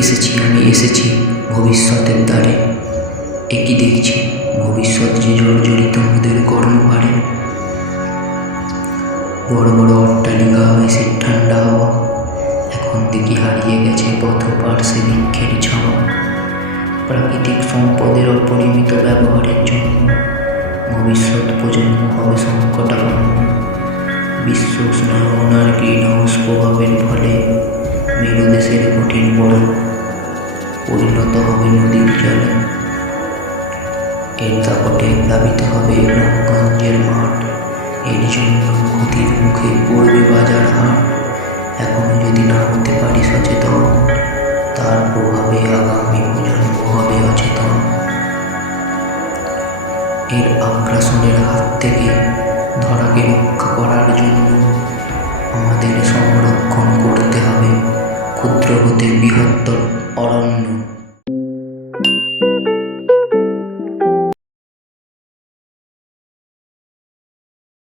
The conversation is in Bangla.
এসেছি, আমি এসেছি ভবিষ্যতের দ্বারে। একই দেখছি, ভবিষ্যৎ যে জর্জরিত মোদের কর্মভারে বড় বড় অট্টালিকা এসে ঠান্ডা হাওয়া। এখন দেখি হারিয়ে গেছে পথ পার্শ্বে বৃক্ষের ছাওয়া প্রাকৃতিক সম্পদের অপরিমিত ব্যবহারের জন্য ভবিষ্যৎ প্রজন্ম হবে সংকটাপন্ন। বিশ্ব উষ্ণায়নার গ্রিন হাউস প্রভাবের মেরুদেশের কঠিন বরফ পরিণত হবে নদীর জলে। এর দাপটে প্লাবিত হবে গ্রামগঞ্জের মাঠ। এর জন্য ক্ষতির মুখে পড়বে বাজার হাট। এখনও যদি না হতে পারি সচেতন, তার প্রভাবে আগামী প্রজন্ম হবে অচেতন। এর আগ্রাসনের হাত থেকে ধরাকে রক্ষা করার জন্য আমাদের সংরক্ষণ করতে ক্ষুদ্র বৃহত্তর অরণ্য।